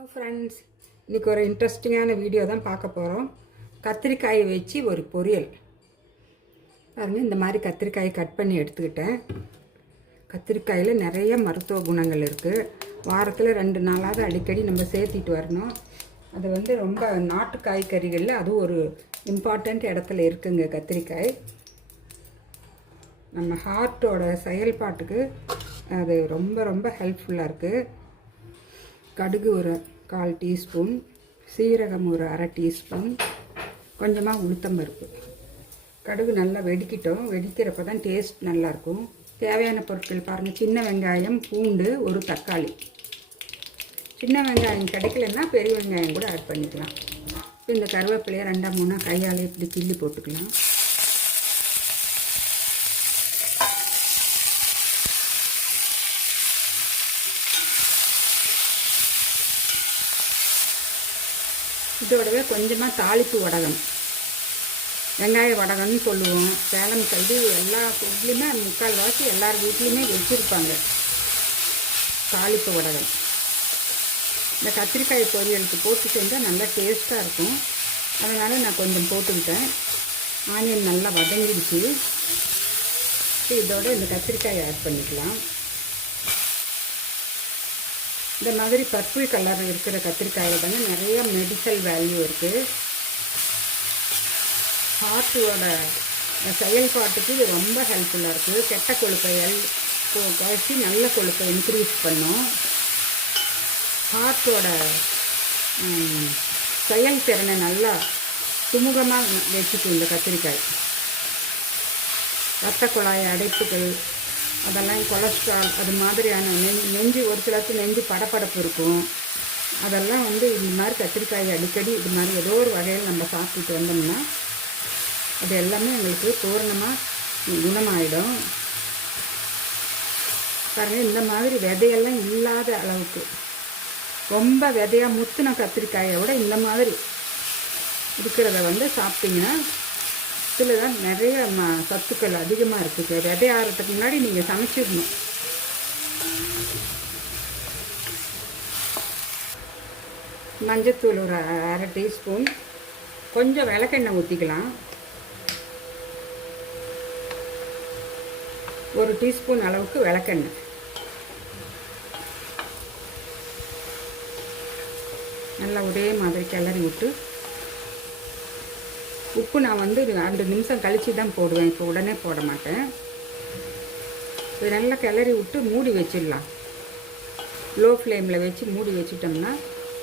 Hello friends, இன்றைக்கி ஒரு இன்ட்ரெஸ்டிங்கான வீடியோ தான் பார்க்க போகிறோம். கத்திரிக்காயை வச்சு ஒரு பொரியல் பாருங்கள். இந்த மாதிரி கத்திரிக்காயை கட் பண்ணி எடுத்துக்கிட்டேன். கத்திரிக்காயில் நிறைய மருத்துவ குணங்கள் இருக்குது. வாரத்தில் 2 நாளாவது அடிக்கடி நம்ம சேர்த்திட்டு வரணும். அது ரொம்ப நாட்டு காய்கறிகளில் அதுவும் ஒரு இம்பார்ட்டண்ட் இடத்துல இருக்குங்க கத்திரிக்காய். நம்ம ஹார்ட்டோட செயல்பாட்டுக்கு அது ரொம்ப ரொம்ப ஹெல்ப்ஃபுல்லாக இருக்குது. கடுகு ஒரு 1/4 டீஸ்பூன், சீரகம் ஒரு 1/2 டீஸ்பூன், கொஞ்சமாக உளுத்தம்பருப்பு. கடுகு நல்லா வெடிக்கிட்டோம். வெடிக்கிறப்ப தான் டேஸ்ட் நல்லாயிருக்கும். தேவையான பொருட்கள் பாருங்கள். சின்ன வெங்காயம், பூண்டு, ஒரு தக்காளி. சின்ன வெங்காயம் கிடைக்கலன்னா பெரிய வெங்காயம் கூட ஆட் பண்ணிக்கலாம். இந்த கருவேப்பிலையை 2-3 கையால் இப்படி கிள்ளி போட்டுக்கலாம். இதோடவே கொஞ்சமாக தாளிப்பு வடகம், வெங்காய வடகம்னு சொல்லுவோம். சேலம் சைடு எல்லா வீட்லேயுமே முக்கால்வாசி எல்லார் வீட்லேயுமே வச்சுருப்பாங்க தாளிப்பு வடகம். இந்த கத்திரிக்காய் பொரியலுக்கு போட்டு செஞ்சால் நல்லா டேஸ்ட்டாக இருக்கும். அதனால் நான் கொஞ்சம் போட்டுக்கிட்டேன். ஆனியன் நல்லா வதங்கிடுச்சு. இதோட இந்த கத்திரிக்காயை ஆட் பண்ணிக்கலாம். இந்த மாதிரி பர்பிள் கலர் இருக்கிற கத்திரிக்காயில் தாங்க நிறைய மெடிக்கல் வேல்யூ இருக்குது. ஹார்ட்டோட செயல்பாட்டுக்கு இது ரொம்ப ஹெல்ப்ஃபுல்லாக இருக்குது. கெட்ட கொழுப்பை குறைச்சி நல்ல கொழுப்பை இன்க்ரீஸ் பண்ணும். ஹார்ட்டோட செயல்திறனை நல்லா சுமூகமாக வச்சுக்கும் இந்த கத்திரிக்காய். இரத்த குழாய் அடைப்புகள், அதெல்லாம் கொலஸ்ட்ரால், அது மாதிரியான நெஞ்சு ஒரு சிலருக்கு நெஞ்சு படப்படப்பு இருக்கும். அதெல்லாம் இந்த மாதிரி கத்திரிக்காய் அடிக்கடி இது மாதிரி ஏதோ ஒரு வகையில் நம்ம சாப்பிட்டுட்டு வந்தோம்னா அது எல்லாமே எங்களுக்கு பூரணமாக குணமாயிடும். பாருங்கள், இந்த மாதிரி விதையெல்லாம் இல்லாத அளவுக்கு ரொம்ப விதையாக முத்தின கத்திரிக்காயை விட இந்த மாதிரி இருக்கிறத சாப்பிட்டிங்கன்னா இதில் தான் நிறைய சத்துக்கள் அதிகமாக இருக்குது. விதை ஆறுறதுக்கு முன்னாடி நீங்கள் சமைச்சிடணும். மஞ்சத்தூள் ஒரு 1/2 டீஸ்பூன், கொஞ்சம் விளக்கெண்ணெய் ஊற்றிக்கலாம். 1 டீஸ்பூன் அளவுக்கு விளக்கெண்ணெய். நல்லா ஒரே மாதிரி கிளறி விட்டு, உப்பு நான் 2 நிமிஷம் கழித்து தான் போடுவேன். இப்போ உடனே போட மாட்டேன். இது நல்லா கிளறி விட்டு மூடி வச்சிடலாம். லோ ஃப்ளேமில் வச்சு மூடி வச்சிட்டோம்னா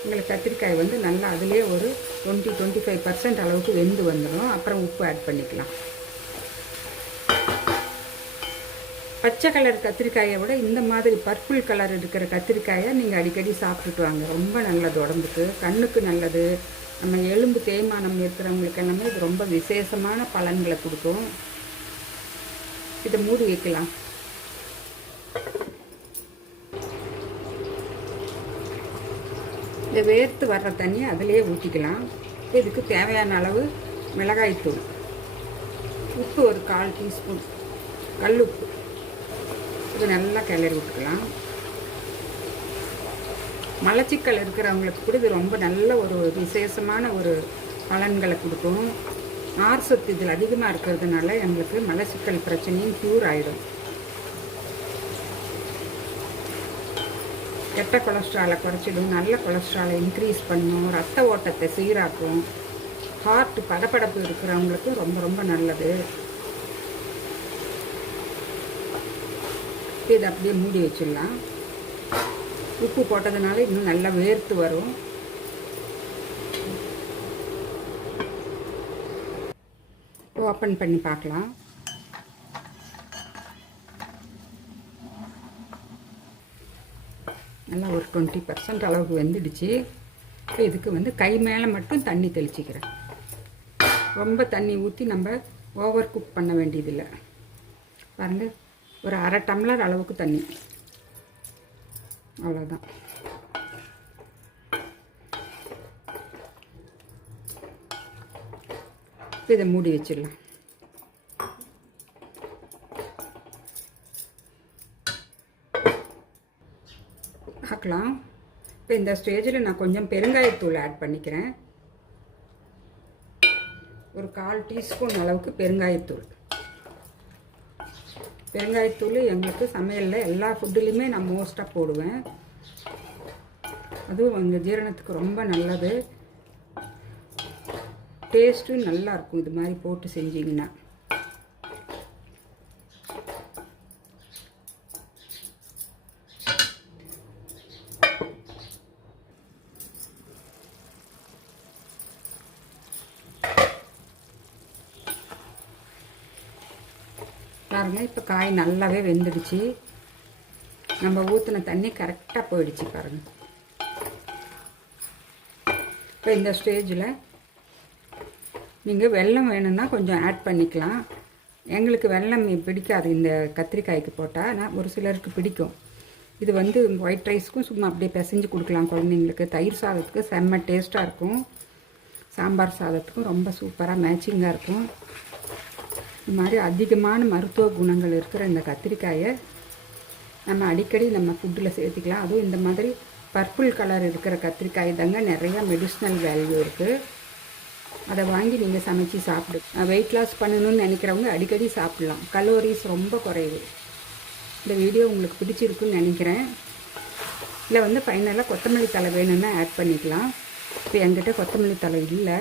எங்களுக்கு கத்திரிக்காய் நல்லா அதிலே ஒரு 20-25% அளவுக்கு வெந்து வந்துடும். அப்புறம் உப்பு ஆட் பண்ணிக்கலாம். பச்சை கலர் கத்திரிக்காயை விட இந்த மாதிரி பர்பிள் கலர் இருக்கிற கத்திரிக்காயை நீங்கள் அடிக்கடி சாப்பிட்டுட்டு வாங்க. ரொம்ப நல்லது உடம்புக்கு, கண்ணுக்கு நல்லது. நம்ம எலும்பு தேய்மானம் இருக்கிறவங்களுக்கு எல்லாமே இது ரொம்ப விசேஷமான பலன்களை கொடுக்கும். இதை மூடி வைக்கலாம். இந்த வேர்த்து வர்ற தண்ணியை அதிலே ஊற்றிக்கலாம். இதுக்கு தேவையான அளவு மிளகாய்த்தூள், உப்பு ஒரு 1/4 டீஸ்பூன், கல் உப்பு. இது நல்லா கிளறி விட்டுக்கலாம். மலச்சிக்கல் இருக்கிறவங்களுக்கு கூட இது ரொம்ப நல்ல ஒரு விசேஷமான ஒரு பலன்களை கொடுக்கும். நார் சத்து இதில் அதிகமாக இருக்கிறதுனால எங்களுக்கு மலச்சிக்கல் பிரச்சனையும் க்யூர் ஆகிடும். கெட்ட கொலஸ்ட்ராலை குறைச்சிடும், நல்ல கொலஸ்ட்ராலை இன்க்ரீஸ் பண்ணும், ரத்த ஓட்டத்தை சீராக்கும். ஹார்ட் படப்படப்பு இருக்கிறவங்களுக்கும் ரொம்ப ரொம்ப நல்லது. இதை அப்படியே மூடி வச்சிடலாம். உப்பு போட்டதுனால இன்னும் நல்லா வேர்த்து வரும். ஓப்பன் பண்ணி பார்க்கலாம். நல்லா ஒரு 20% அளவுக்கு வெந்துடுச்சு. இப்போ இதுக்கு கை மேலே மட்டும் தண்ணி தெளிச்சிக்கிறேன். ரொம்ப தண்ணி ஊற்றி நம்ம ஓவர் குக் பண்ண வேண்டியதில்லை. பாருங்கள், ஒரு 1/2 டம்ளர் அளவுக்கு தண்ணி, அவ்வளோதான். இதை மூடி வச்சிடலாம். பார்க்கலாம். இப்போ இந்த ஸ்டேஜில் நான் கொஞ்சம் பெருங்காயத்தூள் ஆட் பண்ணிக்கிறேன். ஒரு 1/4 டீஸ்பூன் அளவுக்கு பெருங்காயத்தூள். பெருங்காயத்தூள் எங்களுக்கு சமையலில் எல்லா ஃபுட்டுலேயுமே நான் மோஸ்ட்டாக போடுவேன். அதுவும் அந்த ஜீரணத்துக்கு ரொம்ப நல்லது. டேஸ்ட்டும் நல்லாயிருக்கும் இது மாதிரி போட்டு செஞ்சிங்கன்னா. பாருங்கள், இப்போ காய் நல்லாவே வெந்துடுச்சு. நம்ம ஊற்றின தண்ணி கரெக்டாக போயிடுச்சு பாருங்கள். இப்போ இந்த ஸ்டேஜில் நீங்கள் வெல்லம் வேணும்னா கொஞ்சம் ஆட் பண்ணிக்கலாம். எங்களுக்கு வெல்லம் பிடிக்காது இந்த கத்திரிக்காய்க்கு போட்டால். ஆனால் ஒரு சிலருக்கு பிடிக்கும். இது வந்து ஒயிட் ரைஸ்க்கும் சும்மா அப்படியே பிசைஞ்சு கொடுக்கலாம் குழந்தைங்களுக்கு. தயிர் சாதத்துக்கு செம்ம டேஸ்ட்டாக இருக்கும். சாம்பார் சாதத்துக்கும் ரொம்ப சூப்பராக மேட்சிங்காக இருக்கும். இது மாதிரி அதிகமான மருத்துவ குணங்கள் இருக்கிற இந்த கத்திரிக்காயை நம்ம அடிக்கடி நம்ம ஃபுட்டில் சேர்த்துக்கலாம். அதுவும் இந்த மாதிரி பர்பிள் கலர் இருக்கிற கத்திரிக்காய் தாங்க நிறையா மெடிஷ்னல் வேல்யூ இருக்குது. அதை வாங்கி நீங்கள் சமைச்சு சாப்பிடு. வெயிட் லாஸ் பண்ணணும்னு நினைக்கிறவங்க அடிக்கடி சாப்பிட்லாம். கலோரிஸ் ரொம்ப குறைவு. இந்த வீடியோ உங்களுக்கு பிடிச்சிருக்குன்னு நினைக்கிறேன். இல்லை வந்து ஃபைனலாக கொத்தமல்லி தழை வேணும்னா ஆட் பண்ணிக்கலாம். இப்போ என்கிட்ட கொத்தமல்லி தழை இல்லை.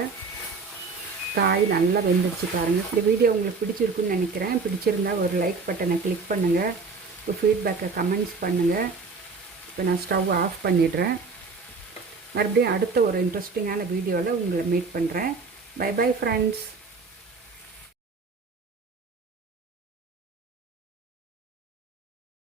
காய் நல்லா வெந்துடுச்சு பாருங்கள். இந்த வீடியோ உங்களுக்கு பிடிச்சிருக்குன்னு நினைக்கிறேன். பிடிச்சிருந்தா ஒரு லைக் பட்டனை கிளிக் பண்ணுங்கள். ஒரு ஃபீட்பேக்கை கமெண்ட்ஸ் பண்ணுங்கள். இப்போ நான் ஸ்டவ் ஆஃப் பண்ணிடுறேன். மறுபடியும் அடுத்த ஒரு இன்ட்ரெஸ்டிங்கான வீடியோவில் உங்களை மீட் பண்ணுறேன். Bye bye friends.